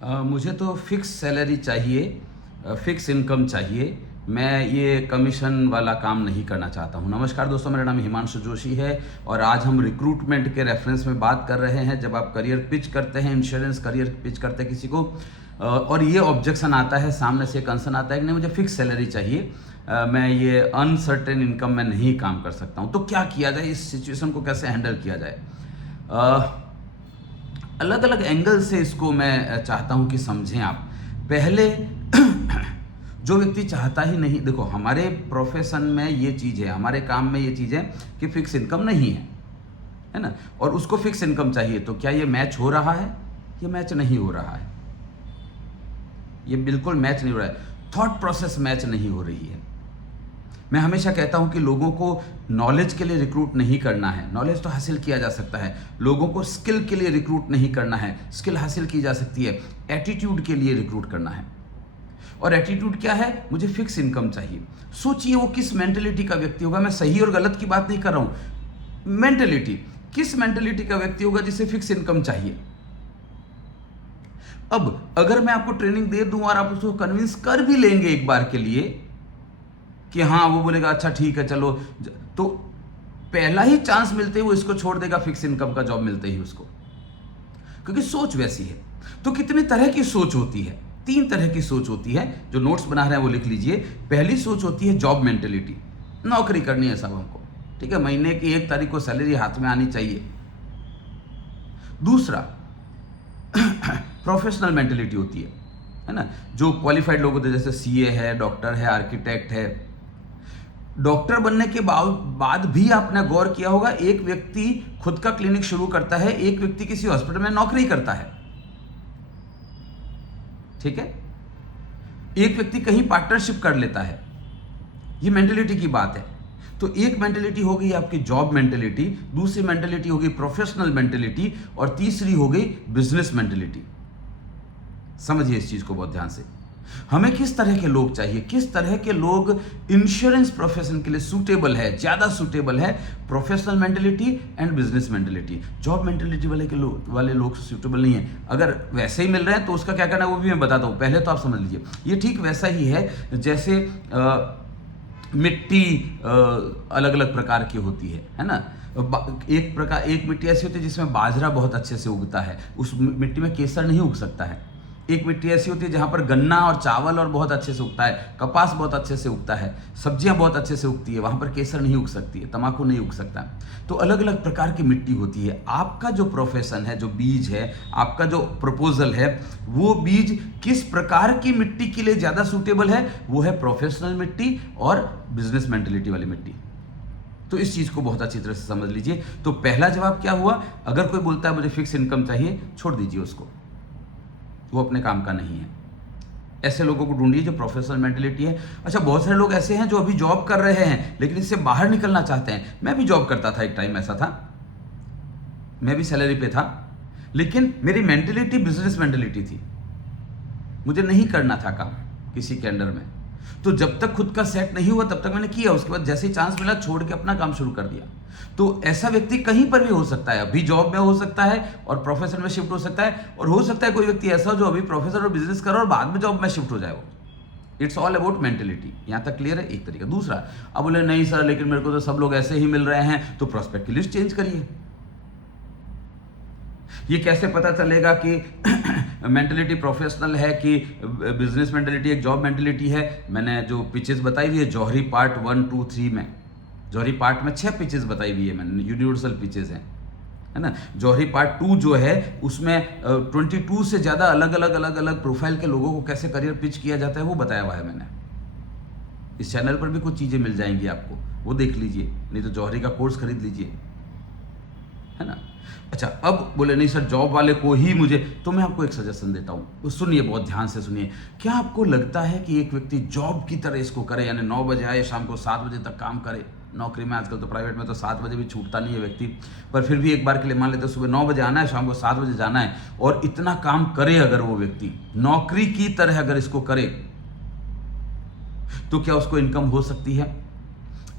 मुझे तो fix salary चाहिए, फिक्स इनकम चाहिए। मैं ये कमीशन वाला काम नहीं करना चाहता हूँ। नमस्कार दोस्तों, मेरा नाम हिमांशु जोशी है और आज हम रिक्रूटमेंट के रेफरेंस में बात कर रहे हैं। जब आप करियर पिच करते हैं, इंश्योरेंस करियर पिच करते हैं किसी को, और ये ऑब्जेक्शन आता है, सामने से कंसर्न आता है कि नहीं मुझे फिक्स सैलरी चाहिए, मैं ये अनसर्टेन इनकम में नहीं काम कर सकता हूँ। तो क्या किया जाए, इस सिचुएशन को कैसे हैंडल किया जाए? अलग अलग एंगल से इसको मैं चाहता हूं कि समझें आप। पहले जो व्यक्ति चाहता ही नहीं, देखो हमारे प्रोफेशन में ये चीज़ है, हमारे काम में ये चीज़ है कि फिक्स इनकम नहीं है ना, और उसको फिक्स इनकम चाहिए। तो क्या ये मैच हो रहा है? ये मैच नहीं हो रहा है, ये बिल्कुल मैच नहीं हो रहा है। थॉट प्रोसेस मैच नहीं हो रही है। मैं हमेशा कहता हूं कि लोगों को नॉलेज के लिए रिक्रूट नहीं करना है, नॉलेज तो हासिल किया जा सकता है। लोगों को स्किल के लिए रिक्रूट नहीं करना है, स्किल हासिल की जा सकती है। एटीट्यूड के लिए रिक्रूट करना है। और एटीट्यूड क्या है? मुझे फिक्स इनकम चाहिए। सोचिए वो किस मेंटेलिटी का व्यक्ति होगा। मैं सही और गलत की बात नहीं कर रहा हूं, मेंटेलिटी, किस मेंटेलिटी का व्यक्ति होगा जिसे फिक्स इनकम चाहिए। अब अगर मैं आपको ट्रेनिंग दे दूं और आप उसको कन्विंस कर भी लेंगे एक बार के लिए कि हाँ, वो बोलेगा अच्छा ठीक है चलो, तो पहला ही चांस मिलते ही वो इसको छोड़ देगा, फिक्स इनकम का जॉब मिलते ही उसको, क्योंकि सोच वैसी है। तो कितने तरह की सोच होती है? 3 तरह की सोच होती है। जो नोट्स बना रहे हैं वो लिख लीजिए। पहली सोच होती है जॉब मेंटेलिटी, नौकरी करनी है सब हमको, ठीक है, महीने की 1 तारीख को सैलरी हाथ में आनी चाहिए। दूसरा प्रोफेशनल मेंटेलिटी होती है ना, जो क्वालिफाइड लोग होते हैं, जैसे सीए है, डॉक्टर है, आर्किटेक्ट है। डॉक्टर बनने के बाद भी आपने गौर किया होगा, एक व्यक्ति खुद का क्लिनिक शुरू करता है, एक व्यक्ति किसी हॉस्पिटल में नौकरी करता है, ठीक है, एक व्यक्ति कहीं पार्टनरशिप कर लेता है। ये मेंटेलिटी की बात है। तो एक मेंटेलिटी हो गई आपकी जॉब मेंटेलिटी, दूसरी मेंटेलिटी हो गई प्रोफेशनल मेंटेलिटी, और तीसरी हो गई बिजनेस मेंटेलिटी। समझिए इस चीज को बहुत ध्यान से। हमें किस तरह के लोग चाहिए, किस तरह के लोग इंश्योरेंस प्रोफेशन के लिए सूटेबल है, ज्यादा सूटेबल है? Professional mentality and business mentality. Job mentality वाले लोग सूटेबल नहीं है। अगर वैसे ही मिल रहे हैं तो उसका क्या करना है वो भी मैं बताता हूं, पहले तो आप समझ लीजिए। ये ठीक वैसा ही है जैसे मिट्टी अलग अलग प्रकार की होती है ना। एक मिट्टी ऐसी होती है जिसमें बाजरा बहुत अच्छे से उगता है, उस मिट्टी में केसर नहीं उग सकता है। एक मिट्टी ऐसी होती है जहां पर गन्ना और चावल और बहुत अच्छे से उगता है, कपास बहुत अच्छे से उगता है, सब्जियां बहुत अच्छे से उगती है, वहां पर केसर नहीं उग सकती है, तंबाकू नहीं उग सकता। तो अलग अलग प्रकार की मिट्टी होती है। आपका जो प्रोफेशन है, जो बीज है, आपका जो प्रपोजल है, वो बीज किस प्रकार की मिट्टी के लिए ज्यादा सूटेबल है? वो है प्रोफेशनल मिट्टी और बिजनेस मेंटेलिटी वाली मिट्टी। तो इस चीज को बहुत अच्छी तरह से समझ लीजिए। तो पहला जवाब क्या हुआ? अगर कोई बोलता है मुझे फिक्स इनकम चाहिए, छोड़ दीजिए उसको, वो अपने काम का नहीं है। ऐसे लोगों को ढूंढिए जो प्रोफेशनल मेंटेलिटी है। अच्छा, बहुत सारे लोग ऐसे हैं जो अभी जॉब कर रहे हैं लेकिन इससे बाहर निकलना चाहते हैं। मैं भी जॉब करता था, एक टाइम ऐसा था, मैं भी सैलरी पे था, लेकिन मेरी मेंटेलिटी बिजनेस मेंटेलिटी थी। मुझे नहीं करना था काम किसी के अंडर में। तो जब तक खुद का सेट नहीं हुआ तब तक मैंने किया, उसके बाद जैसे ही चांस मिला छोड़ के अपना काम शुरू कर दिया। तो ऐसा व्यक्ति कहीं पर भी हो सकता है, अभी जॉब में हो सकता है और प्रोफेशन में शिफ्ट हो सकता है, और हो सकता है कोई व्यक्ति ऐसा जो अभी प्रोफेशन और बिजनेस करे और बाद में जॉब में शिफ्ट हो जाए। वो इट्स ऑल अबाउट मेंटेलिटी। यहां तक क्लियर है? एक तरीका। दूसरा, अब बोले नहीं सर लेकिन मेरे को तो सब लोग ऐसे ही मिल रहे हैं, तो प्रोस्पेक्ट की लिस्ट चेंज करिए। ये कैसे पता चलेगा कि मेंटेलिटी प्रोफेशनल है कि बिजनेस मेंटेलिटी, एक जॉब मेंटेलिटी है? मैंने जो पिचेस बताई हुई है जौहरी पार्ट 1, 2, 3 में, जौहरी पार्ट में 6 पिचेस बताई हुई है मैंने, यूनिवर्सल पिचेस हैं, है ना। जौहरी पार्ट 2 जो है उसमें 22 से ज़्यादा अलग अलग प्रोफाइल के लोगों को कैसे करियर पिच किया जाता है वो बताया हुआ है मैंने। इस चैनल पर भी कुछ चीज़ें मिल जाएंगी आपको, वो देख लीजिए, नहीं तो जौहरी का कोर्स खरीद लीजिए, है ना। अच्छा, अब बोले नहीं सर जॉब वाले को ही मुझे, तो मैं आपको एक सजेशन देता हूँ, सुनिए बहुत ध्यान से सुनिए। क्या आपको लगता है कि एक व्यक्ति जॉब की तरह इसको करे, यानी 9 बजे आए शाम को 7 बजे तक काम करे? नौकरी में आजकल तो प्राइवेट में तो 7 बजे भी छूटता नहीं है व्यक्ति, पर फिर भी एक बार के लिए मान लेते सुबह 9 बजे आना है, शाम को 7 बजे जाना है, और इतना काम करे अगर वो व्यक्ति नौकरी की तरह अगर इसको करे, तो क्या उसको इनकम हो सकती है?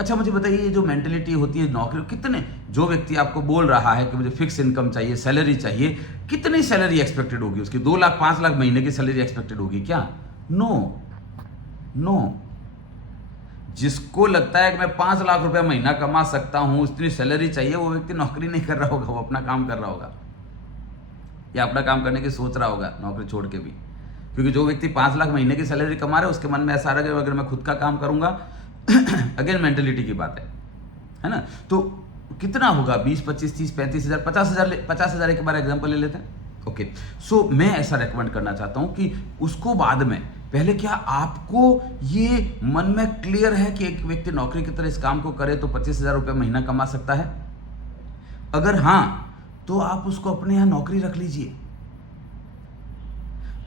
अच्छा मुझे बताइए, ये जो मेंटेलिटी होती है नौकरी, कितने, जो व्यक्ति आपको बोल रहा है कि मुझे फिक्स इनकम चाहिए, सैलरी चाहिए, कितनी सैलरी एक्सपेक्टेड होगी उसकी? 2 लाख 5 लाख महीने की सैलरी एक्सपेक्टेड होगी क्या? No, no. जिसको लगता है कि मैं 5 लाख रुपया महीना कमा सकता हूं, इतनी सैलरी चाहिए, वो व्यक्ति नौकरी नहीं कर रहा होगा, वो अपना काम कर रहा होगा, या अपना काम करने की सोच रहा होगा नौकरी छोड़ के भी। क्योंकि जो व्यक्ति 5 लाख महीने की सैलरी कमा रहा है, उसके मन में ऐसा आ रहा है कि अगर मैं खुद का काम करूंगा अगेन मेंटेलिटी की बात है ना, तो कितना होगा? 20 25 30 35 हज़ार, 50 हज़ार एक बार एग्जाम्पल ले लेते हैं। ओके, सो मैं ऐसा रेकमेंड करना चाहता हूं कि उसको बाद में, पहले क्या आपको ये मन में क्लियर है कि एक व्यक्ति नौकरी की तरह इस काम को करे तो 25,000 रुपये महीना कमा सकता है? अगर हां, तो आप उसको अपने यहां नौकरी रख लीजिए।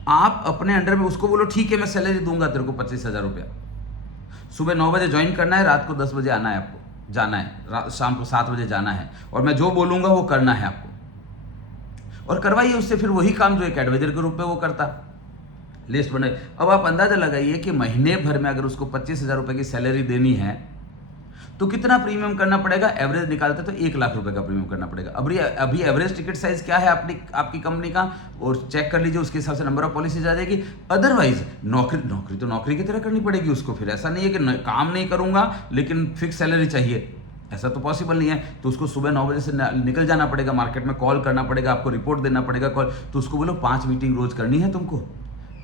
आप अपने अंडर में उसको बोलो, ठीक है मैं सैलरी दूंगा तेरे को 25,000 रुपया, सुबह 9 बजे ज्वाइन करना है, रात को 10 बजे आना है, आपको जाना है, शाम को 7 बजे जाना है, और मैं जो बोलूंगा वो करना है आपको, और करवाइए उससे फिर वही काम जो एक एडवाइजर के रूप में वो करता। लिस्ट बनाइए। अब आप अंदाजा लगाइए कि महीने भर में अगर उसको 25,000 रुपये की सैलरी देनी है तो कितना प्रीमियम करना पड़ेगा? एवरेज निकालते तो 1 लाख रुपए का प्रीमियम करना पड़ेगा। अभी एवरेज टिकट साइज क्या है आपकी कंपनी का, और चेक कर लीजिए, उसके हिसाब से नंबर ऑफ पॉलिसीज आ जाएगी। अदरवाइज नौकरी तो नौकरी की तरह करनी पड़ेगी उसको। फिर ऐसा नहीं है कि काम नहीं करूंगा लेकिन फिक्स सैलरी चाहिए, ऐसा तो पॉसिबल नहीं है। तो उसको सुबह 9 बजे से निकल जाना पड़ेगा, मार्केट में कॉल करना पड़ेगा, आपको रिपोर्ट देना पड़ेगा कॉल, तो उसको बोलो 5 मीटिंग रोज करनी है तुमको।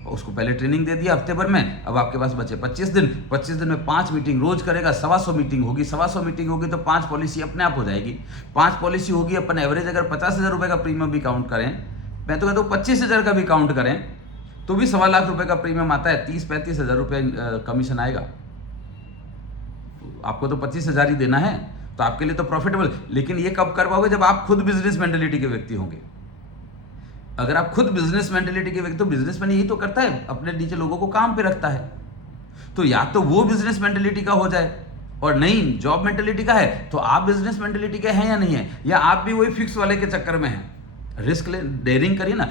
उसको पहले ट्रेनिंग दे दिया हफ्ते भर में, अब आपके पास बचे 25 दिन, 25 दिन में 5 मीटिंग रोज करेगा, 125 मीटिंग होगी, 125 मीटिंग होगी तो 5 पॉलिसी अपने आप हो जाएगी। 5 पॉलिसी होगी, अपन एवरेज अगर 50,000 रुपये का प्रीमियम भी काउंट करें, मैं तो कहता हूँ 25,000 का भी काउंट करें तो भी 1.25 लाख रुपए का प्रीमियम आता है, 30-35 हज़ार रुपये कमीशन आएगा। आपको तो 25,000 ही देना है, तो आपके लिए तो प्रॉफिटेबल। लेकिन ये कब कर पाओगे? जब आप खुद बिजनेस मेंटेलिटी के व्यक्ति होंगे। अगर आप खुद बिजनेस मेंटेलिटी के व्यक्ति, तो बिजनेसमैन यही तो करता है, अपने नीचे लोगों को काम पे रखता है। तो या तो वो बिजनेस मेंटेलिटी का हो जाए, और नहीं जॉब मेंटेलिटी का है तो आप बिजनेस मेंटेलिटी के हैं या नहीं है, या आप भी वही फिक्स वाले के चक्कर में हैं। रिस्क ले, डेयरिंग करिए ना।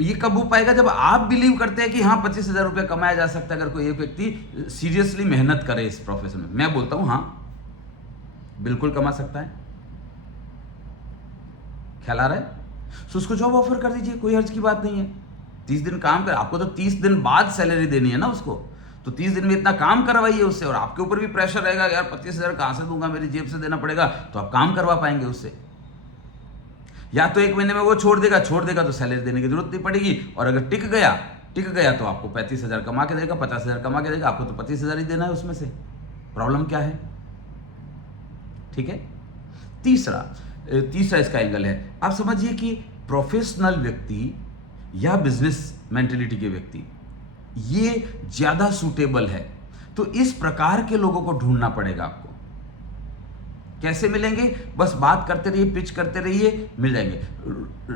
ये कब हो पाएगा? जब आप बिलीव करते हैं कि हाँ 25,000 रुपये कमाया जा सकता है अगर कोई एक व्यक्ति सीरियसली मेहनत करे इस प्रोफेशन में। मैं बोलता हूं हाँ बिल्कुल कमा सकता है। ख्याल आ रहा है? तो उसको जॉब ऑफर कर दीजिए, कोई हर्ज की बात नहीं है। 30 दिन काम कर, आपको तो 30 दिन बाद सैलरी देनी है ना उसको, तो 30 दिन में इतना काम करवाइए उससे, और आपके ऊपर भी प्रेशर रहेगा यार 25,000 कहां से दूंगा, मेरी जेब से देना पड़ेगा, तो आप काम करवा पाएंगे उससे। या तो 1 महीने में वो छोड़ देगा तो सैलरी देने की जरूरत नहीं पड़ेगी, और अगर टिक गया तो आपको 35,000 कमा के देगा, 50,000 कमा के देगा, आपको तो 25,000 ही देना है उसमें से। प्रॉब्लम क्या है? ठीक है। तीसरा इसका एंगल है, आप समझिए कि प्रोफेशनल व्यक्ति या बिजनेस मेंटेलिटी के व्यक्ति ये ज्यादा सूटेबल है, तो इस प्रकार के लोगों को ढूंढना पड़ेगा आपको। कैसे मिलेंगे? बस बात करते रहिए, पिच करते रहिए, मिल जाएंगे।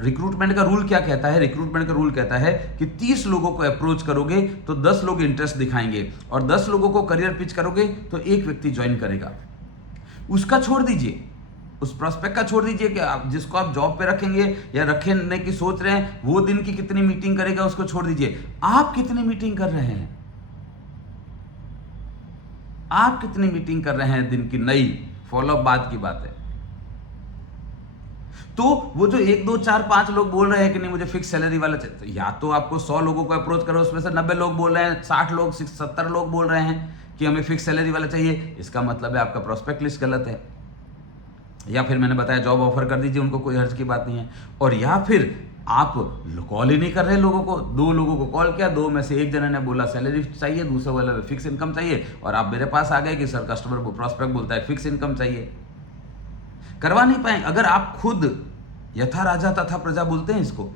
रिक्रूटमेंट का रूल क्या कहता है? रिक्रूटमेंट का रूल कहता है कि 30 लोगों को अप्रोच करोगे तो 10 लोग इंटरेस्ट दिखाएंगे, और 10 लोगों को करियर पिच करोगे तो 1 व्यक्ति ज्वाइन करेगा। उसका छोड़ दीजिए, उस प्रोस्पेक्ट का छोड़ दीजिए कि आप जिसको आप जॉब पे रखेंगे या रखने की सोच रहे हैं वो दिन की कितनी मीटिंग करेगा, उसको छोड़ दीजिए। आप कितनी मीटिंग कर रहे हैं? आप कितनी मीटिंग कर रहे हैं दिन की? नई फॉलोअप बाद की बात है। तो वो जो 1 2 4 5 लोग बोल रहे हैं कि नहीं मुझे फिक्स सैलरी वाला चाहिए, तो या तो आपको 100 लोगों को अप्रोच करो, उसमें से 90 लोग बोल रहे हैं, 60 लोग 70 लोग बोल रहे हैं कि हमें फिक्स सैलरी वाला चाहिए, इसका मतलब है आपका प्रोस्पेक्ट लिस्ट गलत है। या फिर मैंने बताया जॉब ऑफर कर दीजिए, उनको कोई हर्ज की बात नहीं है। और या फिर आप कॉल ही नहीं कर रहे लोगों को। 2 लोगों को कॉल किया, 2 में से 1 जने ने बोला सैलरी चाहिए, दूसरे वाले फिक्स इनकम चाहिए, और आप मेरे पास आ गए कि सर कस्टमर को प्रोस्पेक्ट बोलता है फिक्स इनकम चाहिए। करवा नहीं पाए। अगर आप खुद यथा राजा तथा प्रजा बोलते हैं इसको,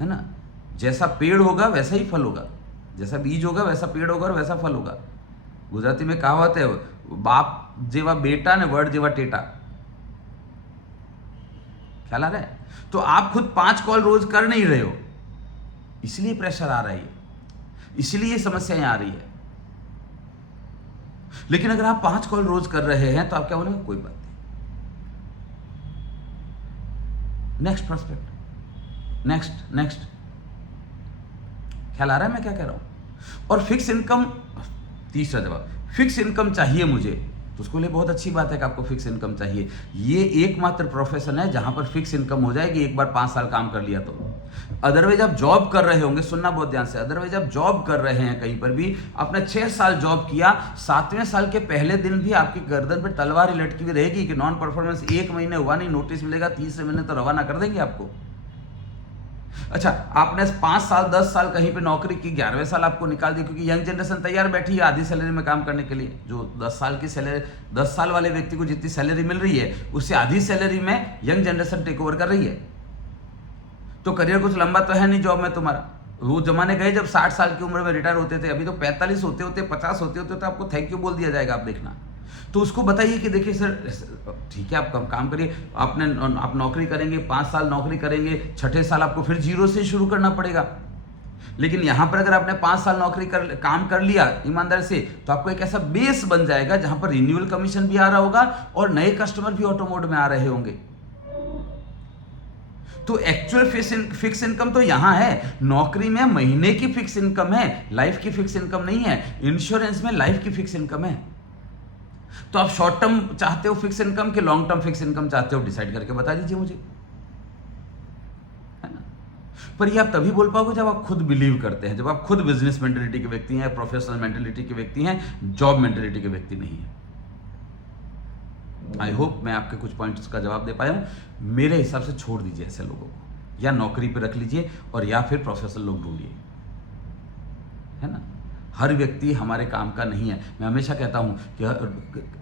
है ना, जैसा पेड़ होगा वैसा ही फल होगा, जैसा बीज होगा वैसा पेड़ होगा और वैसा फल होगा। गुजराती में कहावत है, बाप जेवा बेटा ने वर्ड जेवा टेटा। ख्याल आ रहा है? तो आप खुद 5 कॉल रोज कर नहीं रहे हो, इसलिए प्रेशर आ रही है, इसलिए ये समस्याएं आ रही है। लेकिन अगर आप 5 कॉल रोज कर रहे हैं तो आप क्या बोलेंगे? कोई बात नहीं, नेक्स्ट प्रोस्पेक्ट, नेक्स्ट। ख्याल आ रहा है मैं क्या कह रहा हूं? और फिक्स इनकम, तीसरा जवाब, फिक्स इनकम चाहिए मुझे, तो उसके लिए बहुत अच्छी बात है कि आपको फिक्स इनकम चाहिए। ये एकमात्र प्रोफेशन है जहां पर फिक्स इनकम हो जाएगी एक बार 5 साल काम कर लिया तो। अदरवाइज आप जॉब कर रहे होंगे, सुनना बहुत ध्यान से, अदरवाइज आप जॉब कर रहे हैं कहीं पर भी, आपने 6 साल जॉब किया, 7वें साल के पहले दिन भी आपकी गर्दन पर तलवार ही लटकी हुई रहेगी कि नॉन परफॉर्मेंस 1 महीने हुआ नहीं, नोटिस मिलेगा, 3 महीने तो रवाना कर देंगे आपको। अच्छा, आपने 5 साल 10 साल कहीं पे नौकरी की, 11वें साल आपको निकाल दिया, क्योंकि यंग जनरेशन तैयार बैठी है आधी सैलरी में काम करने के लिए। जो 10 साल की सैलरी, 10 साल वाले व्यक्ति को जितनी सैलरी मिल रही है उससे आधी सैलरी में यंग जनरेशन टेक ओवर कर रही है। तो करियर कुछ लंबा तो है नहीं जॉब में तुम्हारा। वो जमाने गए जब 60 साल की उम्र में रिटायर होते थे, अभी तो 45 होते होते 50 होते होते तो आपको थैंक यू बोल दिया जाएगा, आप देखना। तो उसको बताइए कि देखिए सर ठीक है, आप काम करिए, आप नौकरी करेंगे, 5 साल नौकरी करेंगे, 6ठे साल आपको फिर जीरो से शुरू करना पड़ेगा। लेकिन यहां पर अगर आपने 5 साल नौकरी काम कर लिया ईमानदारी से, तो आपको एक ऐसा बेस बन जाएगा जहां पर रिन्यूअल कमीशन भी आ रहा होगा और नए कस्टमर भी ऑटो मोड में आ रहे होंगे। तो एक्चुअल फिक्स इनकम तो यहां है, नौकरी में महीने की फिक्स इनकम है, लाइफ की फिक्स इनकम नहीं है। इंश्योरेंस में लाइफ की फिक्स इनकम है। तो आप शॉर्ट टर्म चाहते हो फिक्स इनकम कि लॉन्ग टर्म फिक्स इनकम चाहते हो, डिसाइड करके बता दीजिए मुझे, है ना। पर ये आप तभी बोल पाओगे जब आप खुद बिलीव करते हैं, जब आप खुद बिजनेस मेंटेलिटी के व्यक्ति हैं, प्रोफेशनल मेंटेलिटी के व्यक्ति हैं, जॉब मेंटेलिटी के व्यक्ति नहीं है। आई होप मैं आपके कुछ पॉइंट्स का जवाब दे पाया हूं। मेरे हिसाब से छोड़ दीजिए ऐसे लोगों को, या नौकरी पे रख लीजिए और या फिर प्रोफेशनल लोग ढूंढिए, है ना। हर व्यक्ति हमारे काम का नहीं है। मैं हमेशा कहता हूं कि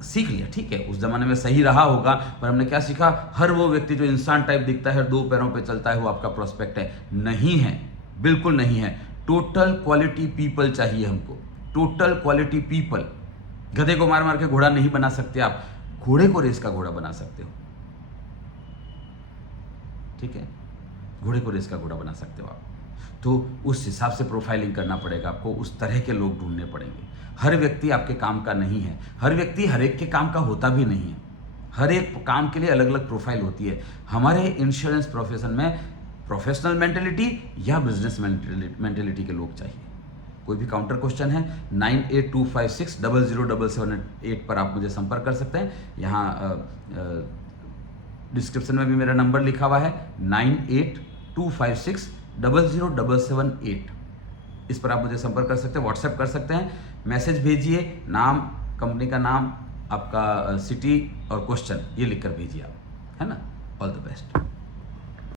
सीख लिया, ठीक है, उस जमाने में सही रहा होगा, पर हमने क्या सीखा, हर वो व्यक्ति जो इंसान टाइप दिखता है, 2 पैरों पे चलता है, वो आपका प्रोस्पेक्ट है। नहीं है, बिल्कुल नहीं है। टोटल क्वालिटी पीपल चाहिए हमको, टोटल क्वालिटी पीपल। गधे को मार मार के घोड़ा नहीं बना सकते आप, घोड़े को रेस का घोड़ा बना सकते हो, ठीक है, घोड़े को रेस का घोड़ा बना सकते हो आप। तो उस हिसाब से प्रोफाइलिंग करना पड़ेगा आपको, उस तरह के लोग ढूंढने पड़ेंगे। हर व्यक्ति आपके काम का नहीं है, हर व्यक्ति हर एक के काम का होता भी नहीं है। हर एक काम के लिए अलग अलग प्रोफाइल होती है। हमारे इंश्योरेंस प्रोफेशन में प्रोफेशनल मेंटेलिटी या बिजनेस मेंटेलिटी के लोग चाहिए। कोई भी काउंटर क्वेश्चन है 9825600778 पर आप मुझे संपर्क कर सकते हैं। यहाँ डिस्क्रिप्शन में भी मेरा नंबर लिखा हुआ है 9825600778। इस पर आप मुझे संपर्क कर सकते हैं, व्हाट्सएप कर सकते हैं, मैसेज भेजिए, नाम, कंपनी का नाम, आपका सिटी और क्वेश्चन ये लिखकर भेजिए आप, है ना। All the best.